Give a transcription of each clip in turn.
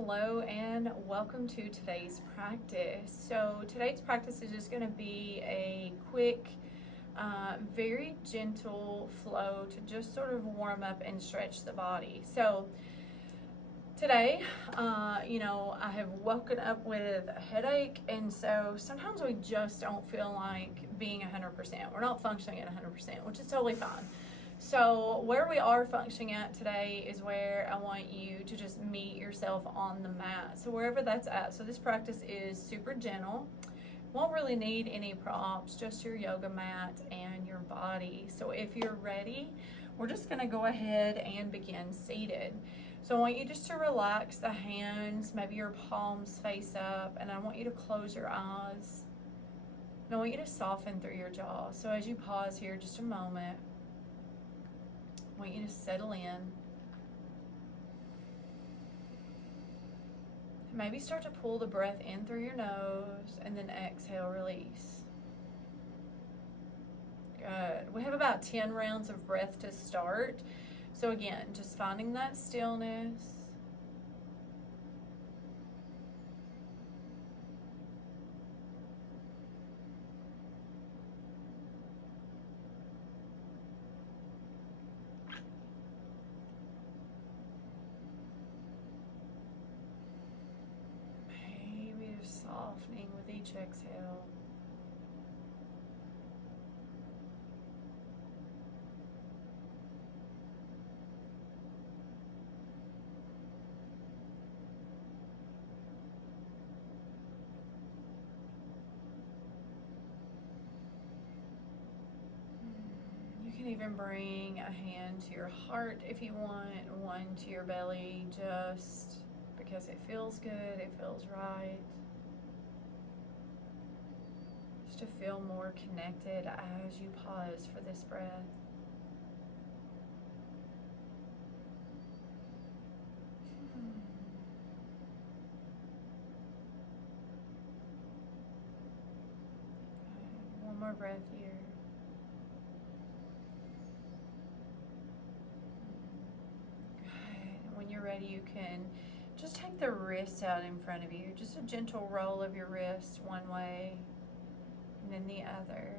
Hello and welcome to today's practice. So today's practice is just going to be a quick, very gentle flow to just sort of warm up and stretch the body. So today, I have woken up with a headache, and so sometimes we just don't feel like being 100%. We're not functioning at 100%, which is totally fine. So where we are functioning at today is where I want you to just meet yourself on the mat. So wherever that's at. So this practice is super gentle. Won't really need any props, just your yoga mat and your body. So if you're ready, we're just gonna go ahead and begin seated. So I want you just to relax the hands, maybe your palms face up, and I want you to close your eyes. And I want you to soften through your jaw. So as you pause here just a moment, I want you to settle in. Maybe start to pull the breath in through your nose and then exhale, release. Good. We have about 10 rounds of breath to start. So again, just finding that stillness. Softening with each exhale. You can even bring a hand to your heart if you want, one to your belly, just because it feels good, it feels right. To feel more connected as you pause for this breath. One more breath here. Good. When you're ready, you can just take the wrists out in front of you. Just a gentle roll of your wrists one way and then the other.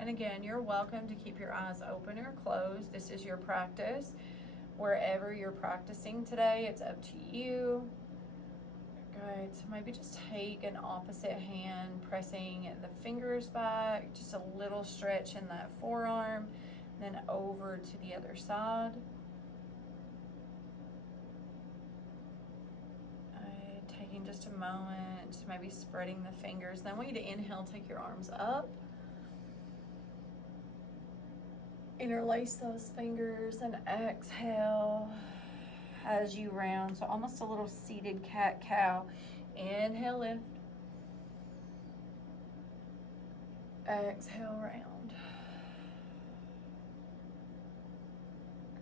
And again, you're welcome to keep your eyes open or closed. This is your practice. Wherever you're practicing today, it's up to you. Good. So maybe just take an opposite hand, pressing the fingers back, just a little stretch in that forearm, then over to the other side. Taking just a moment, maybe spreading the fingers. Then I want you to inhale, take your arms up. Interlace those fingers and exhale as you round. So almost a little seated cat-cow. Inhale, lift. Exhale, round.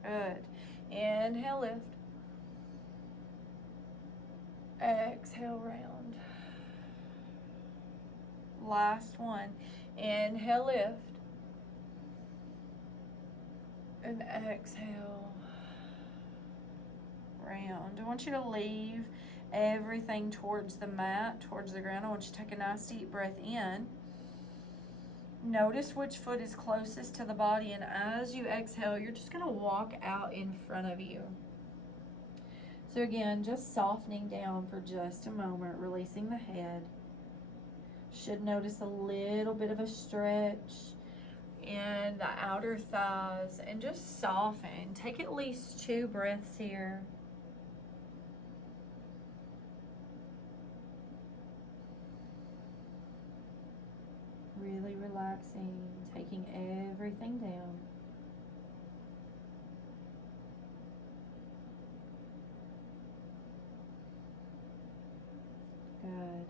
Good. Inhale, lift. Exhale, round. Last one. Inhale, lift. And exhale, round. I want you to leave everything towards the mat, towards the ground. I want you to take a nice deep breath in. Notice which foot is closest to the body, and as you exhale, you're just going to walk out in front of you. So again, just softening down for just a moment, releasing the head. Should notice a little bit of a stretch in the outer thighs, and just soften. Take at least 2 breaths here. Really relaxing, taking everything down. Good.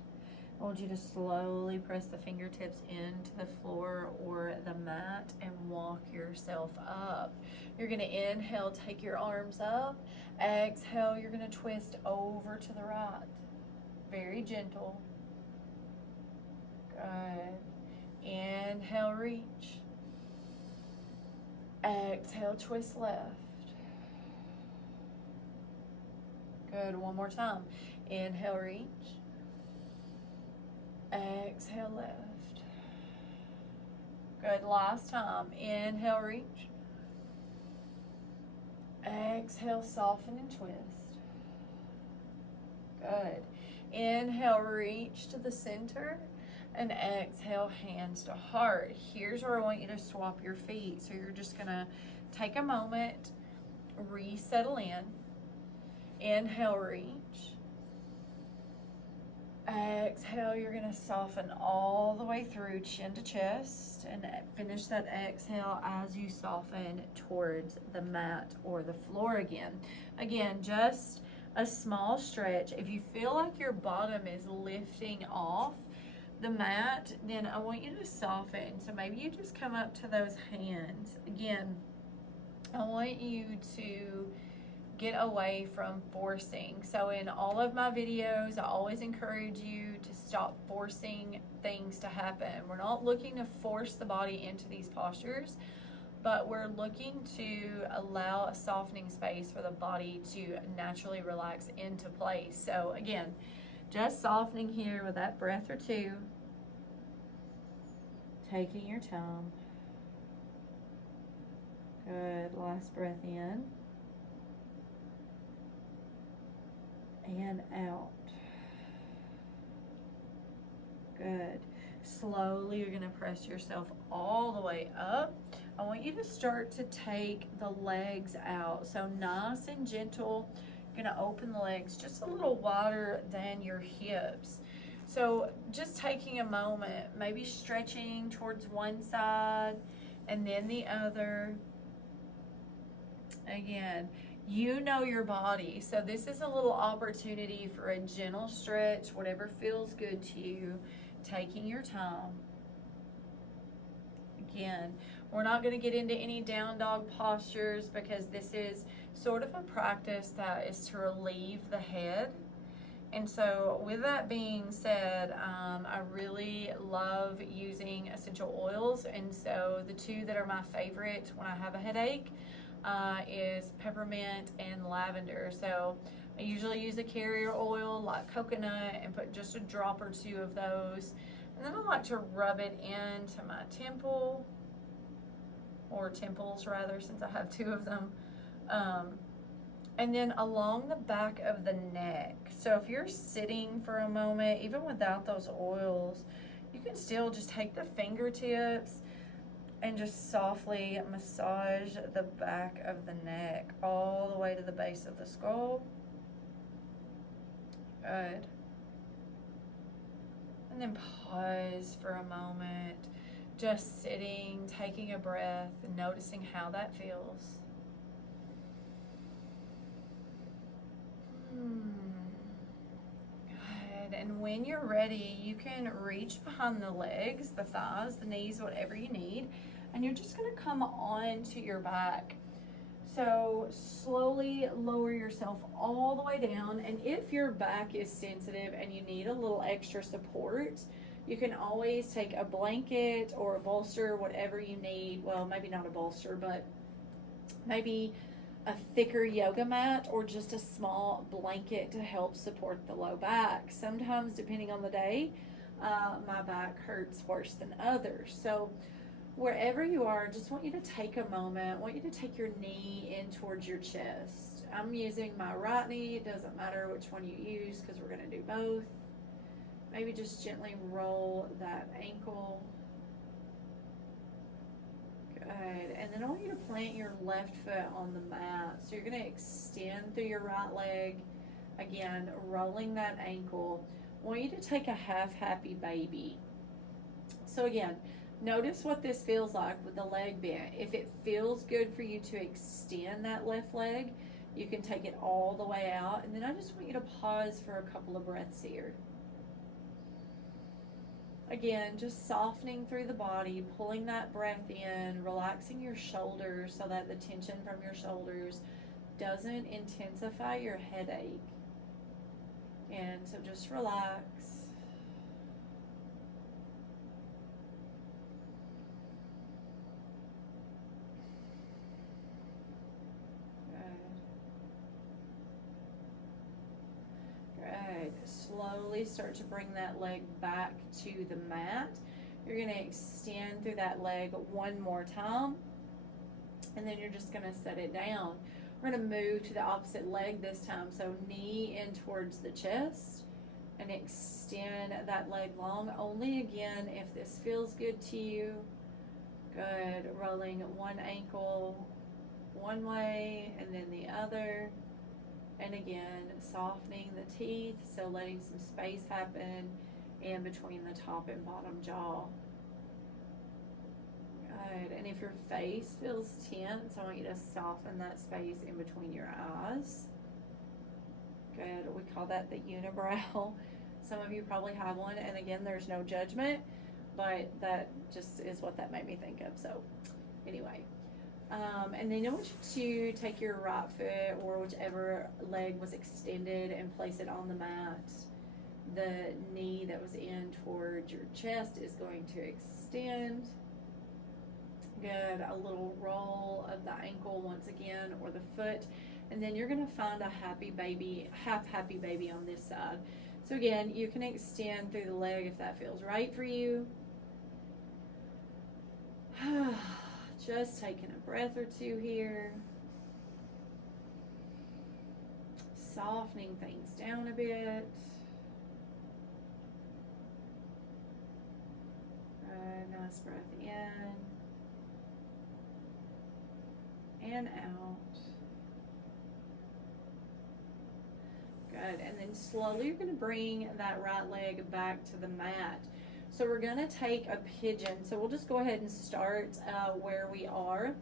I want you to slowly press the fingertips into the floor or the mat and walk yourself up. You're going to inhale, take your arms up. Exhale, you're going to twist over to the right. Very gentle. Good. Inhale, reach. Exhale, twist left. Good, one more time. Inhale, reach. Exhale, lift. Good, last time. Inhale, reach. Exhale, soften and twist. Good. Inhale, reach to the center. And exhale, hands to heart. Here's where I want you to swap your feet. So you're just gonna take a moment, resettle in. Inhale, reach. Exhale, you're gonna soften all the way through, chin to chest, and finish that exhale as you soften towards the mat or the floor again. Again, just a small stretch. If you feel like your bottom is lifting off the mat, then I want you to soften. So maybe you just come up to those hands. Again, I want you to get away from forcing. So in all of my videos, I always encourage you to stop forcing things to happen. We're not looking to force the body into these postures, but we're looking to allow a softening space for the body to naturally relax into place. So again, just softening here with that breath or two, taking your time. Good, last breath in. And out. Good. Slowly, you're going to press yourself all the way up. I want you to start to take the legs out. So nice and gentle. You're going to open the legs just a little wider than your hips. So just taking a moment, maybe stretching towards one side and then the other. Again, you know your body, so this is a little opportunity for a gentle stretch, whatever feels good to you, taking your time. Again, we're not going to get into any down dog postures because this is sort of a practice that is to relieve the head. And so with that being said, I really love using essential oils, and so the two that are my favorite when I have a headache is peppermint and lavender. So I usually use a carrier oil like coconut and put just a drop or two of those, and then I like to rub it into my temple, or temples rather, since I have two of them, and then along the back of the neck. So if you're sitting for a moment, even without those oils, you can still just take the fingertips and just softly massage the back of the neck all the way to the base of the skull. Good. And then pause for a moment, just sitting, taking a breath, and noticing how that feels. Good. And when you're ready, you can reach behind the legs, the thighs, the knees, whatever you need, and you're just going to come on to your back. So slowly lower yourself all the way down, and if your back is sensitive and you need a little extra support, you can always take a blanket or a bolster, whatever you need. Well, maybe not a bolster, but maybe a thicker yoga mat or just a small blanket to help support the low back. Sometimes, depending on the day, my back hurts worse than others. So wherever you are, just want you to take a moment. I want you to take your knee in towards your chest. I'm using my right knee. It doesn't matter which one you use because we're going to do both. Maybe just gently roll that ankle. Good. And then I want you to plant your left foot on the mat. So you're going to extend through your right leg. Again, rolling that ankle. I want you to take a half happy baby. So again, notice what this feels like with the leg bent. If it feels good for you to extend that left leg, you can take it all the way out. And then I just want you to pause for a couple of breaths here. Again, just softening through the body, pulling that breath in, relaxing your shoulders so that the tension from your shoulders doesn't intensify your headache. And so just relax. Good. Slowly start to bring that leg back to the mat. You're going to extend through that leg one more time, and then you're just going to set it down. We're going to move to the opposite leg this time. So knee in towards the chest and extend that leg long. Only again if this feels good to you. Good. Rolling one ankle one way and then the other. And again, softening the teeth, so letting some space happen in between the top and bottom jaw. Good. And if your face feels tense, I want you to soften that space in between your eyes. Good. We call that the unibrow. Some of you probably have one, and again, there's no judgment, but that just is what that made me think of. So anyway, and then I want you to take your right foot or whichever leg was extended and place it on the mat. The knee that was in towards your chest is going to extend. Good. A little roll of the ankle once again, or the foot, and then you're going to find a happy baby, half happy baby on this side. So again, you can extend through the leg if that feels right for you. Just taking a breath or two here. Softening things down a bit. Nice breath in and out. Good. And then slowly you're going to bring that right leg back to the mat. So we're going to take a pigeon. So we'll just go ahead and start where we are.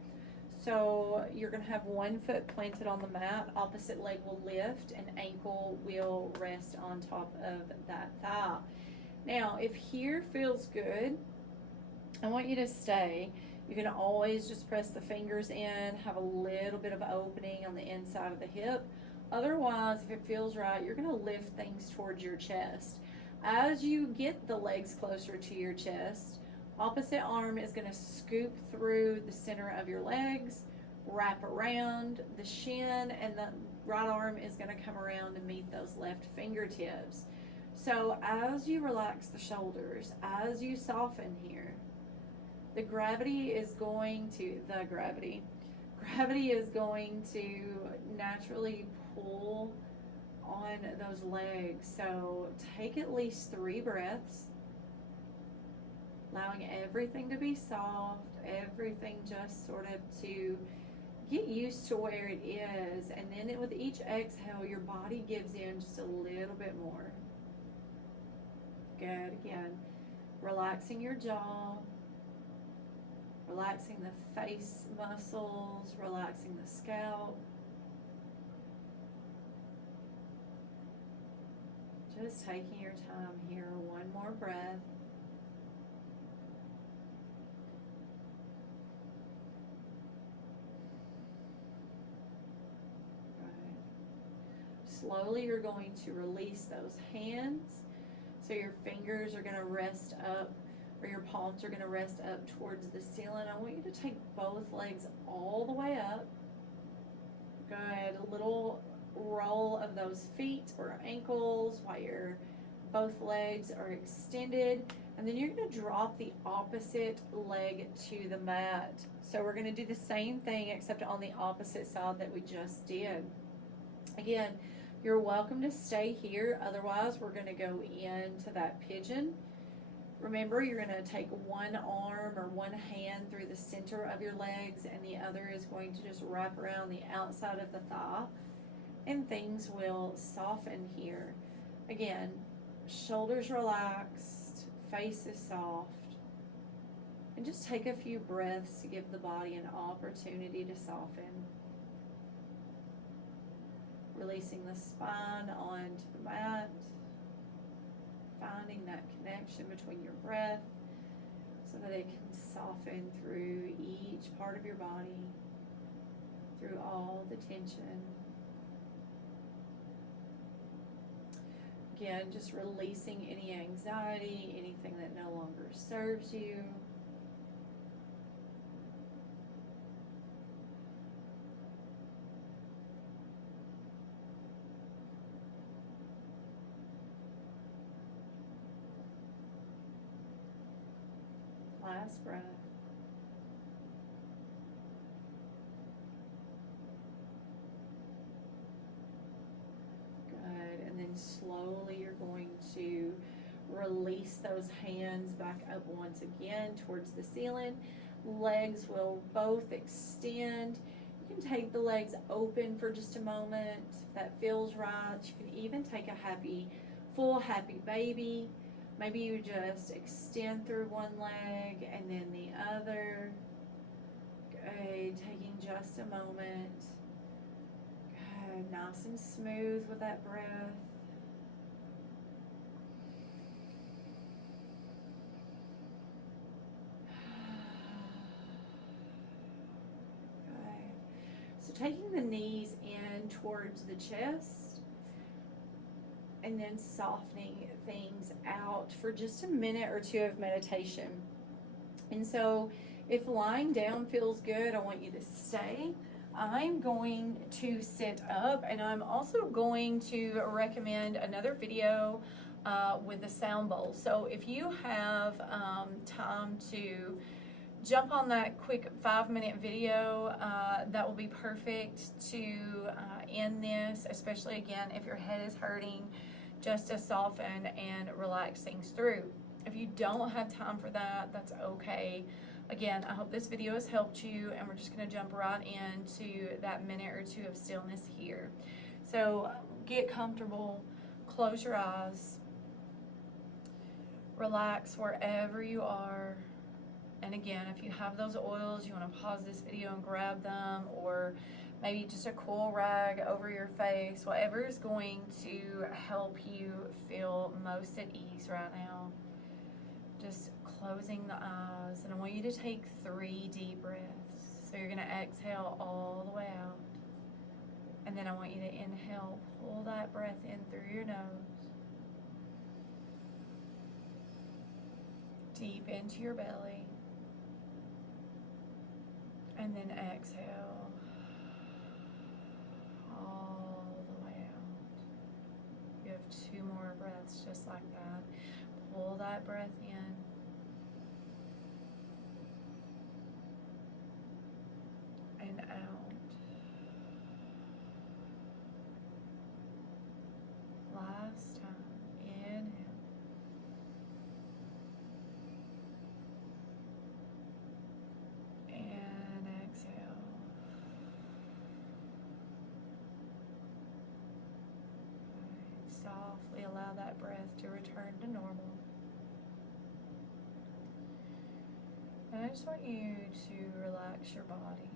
So you're going to have one foot planted on the mat. Opposite leg will lift and ankle will rest on top of that thigh. Now, if here feels good, I want you to stay. You can always just press the fingers in, have a little bit of opening on the inside of the hip. Otherwise, if it feels right, you're going to lift things towards your chest. As you get the legs closer to your chest, opposite arm is going to scoop through the center of your legs, wrap around the shin, and the right arm is going to come around and meet those left fingertips. So as you relax the shoulders, as you soften here, gravity is going to naturally pull on those legs. So take at least 3 breaths, allowing everything to be soft, everything just sort of to get used to where it is. And then with each exhale, your body gives in just a little bit more. Good. Again, relaxing your jaw, relaxing the face muscles, relaxing the scalp. Just taking your time here. One more breath. Right. Slowly you're going to release those hands. So your fingers are going to rest up, or your palms are going to rest up towards the ceiling. I want you to take both legs all the way up. Good. A little roll of those feet or ankles while your both legs are extended. And then you're going to drop the opposite leg to the mat. So we're going to do the same thing except on the opposite side that we just did. Again, you're welcome to stay here. Otherwise, we're going to go into that pigeon. Remember, you're going to take one arm or one hand through the center of your legs, and the other is going to just wrap around the outside of the thigh, and things will soften here. Again, shoulders relaxed, face is soft, and just take a few breaths to give the body an opportunity to soften. Releasing the spine onto the mat. Finding that connection between your breath so that it can soften through each part of your body, through all the tension. Again, just releasing any anxiety, anything that no longer serves you. last breath. Good. And then slowly you're going to release those hands back up once again towards the ceiling. Legs will both extend. You can take the legs open for just a moment if that feels right. You can even take a full happy baby. Maybe you just extend through one leg and then the other. Good, taking just a moment. Good, nice and smooth with that breath. So taking the knees in towards the chest and then softening things out for just a minute or two of meditation. And so if lying down feels good, I want you to stay. I'm going to sit up, and I'm also going to recommend another video with the sound bowl. So if you have time to jump on that quick 5-minute video, that will be perfect to end this, especially again if your head is hurting, just to soften and relax things through. If you don't have time for that, that's okay. Again, I hope this video has helped you, and we're just going to jump right into that minute or two of stillness here. So get comfortable, close your eyes, relax wherever you are. And again, if you have those oils, you want to pause this video and grab them, or maybe just a cool rag over your face, whatever is going to help you feel most at ease right now. Just closing the eyes, and I want you to take 3 deep breaths. So you're going to exhale all the way out, and then I want you to inhale, pull that breath in through your nose, deep into your belly, and then exhale all the way out. You have 2 more breaths just like that. Pull that breath in. And out. Last time. Inhale. And exhale. Softly allow that breath to return to normal. And I just want you to relax your body.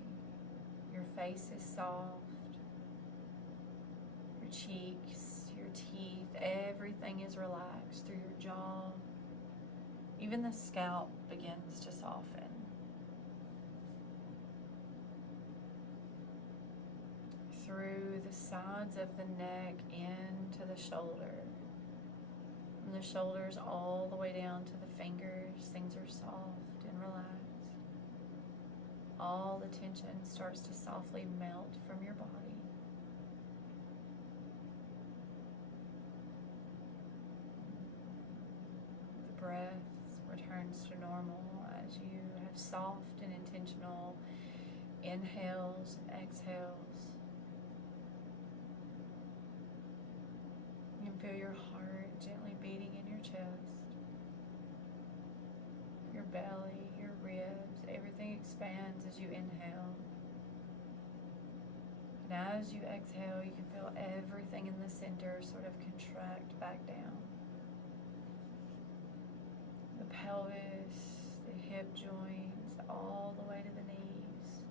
Your face is soft. Your cheeks, your teeth, everything is relaxed through your jaw. Even the scalp begins to soften. Through the sides of the neck into the shoulder. From the shoulders all the way down to the fingers, things are soft and relaxed. All the tension starts to softly melt from your body. The breath returns to normal as you have soft and intentional inhales and exhales. You can feel your heart gently beating in your chest, your belly, your ribs, everything expands as you inhale. And as you exhale, you can feel everything in the center sort of contract back down. The pelvis, the hip joints, all the way to the knees.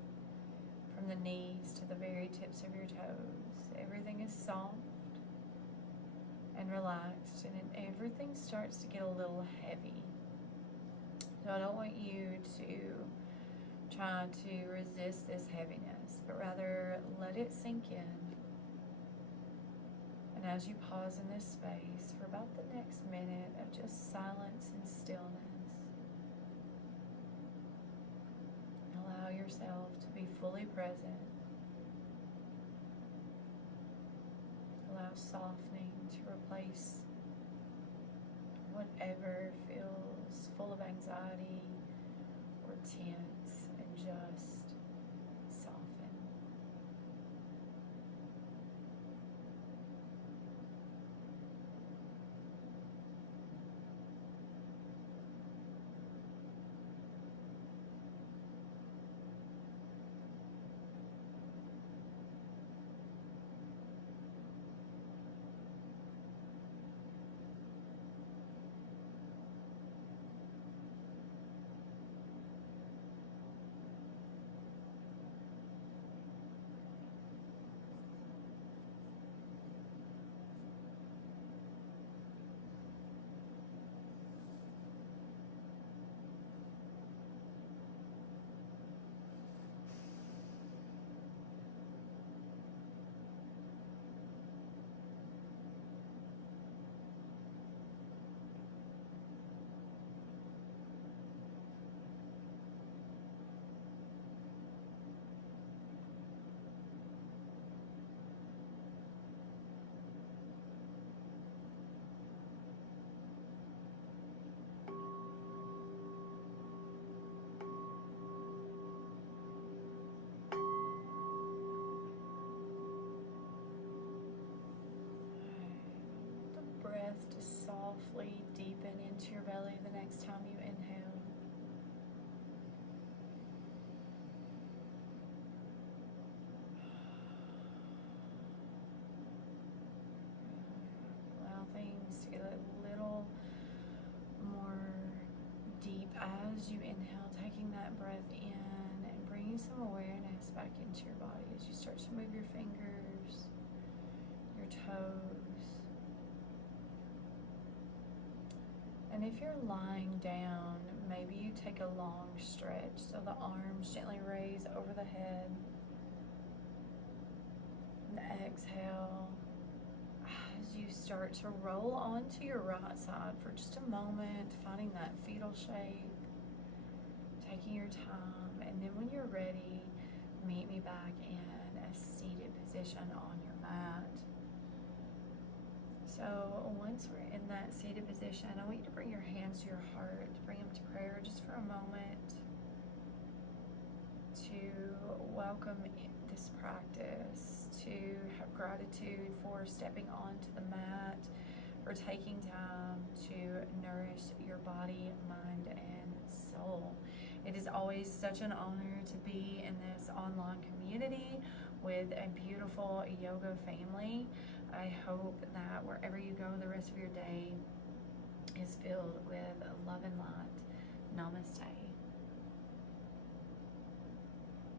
From the knees to the very tips of your toes. Everything is soft and relaxed, and then everything starts to get a little heavy. So I don't want you to try to resist this heaviness, but rather let it sink in. And as you pause in this space for about the next minute of just silence and stillness, allow yourself to be fully present. Allow softening to replace whatever feels full of anxiety tense and just soften. Breath to softly deepen into your belly the next time you inhale. Allow things to get a little more deep as you inhale, taking that breath in and bringing some awareness back into your body as you start to move your fingers, your toes. And if you're lying down, maybe you take a long stretch so the arms gently raise over the head. And exhale as you start to roll onto your right side for just a moment, finding that fetal shape, taking your time. And then when you're ready, meet me back in a seated position on your mat. So once we're in that seated position, I want you to bring your hands to your heart, bring them to prayer just for a moment, to welcome this practice, to have gratitude for stepping onto the mat, for taking time to nourish your body, mind, and soul. It is always such an honor to be in this online community with a beautiful yoga family. I hope that wherever you go the rest of your day is filled with love and light. Namaste.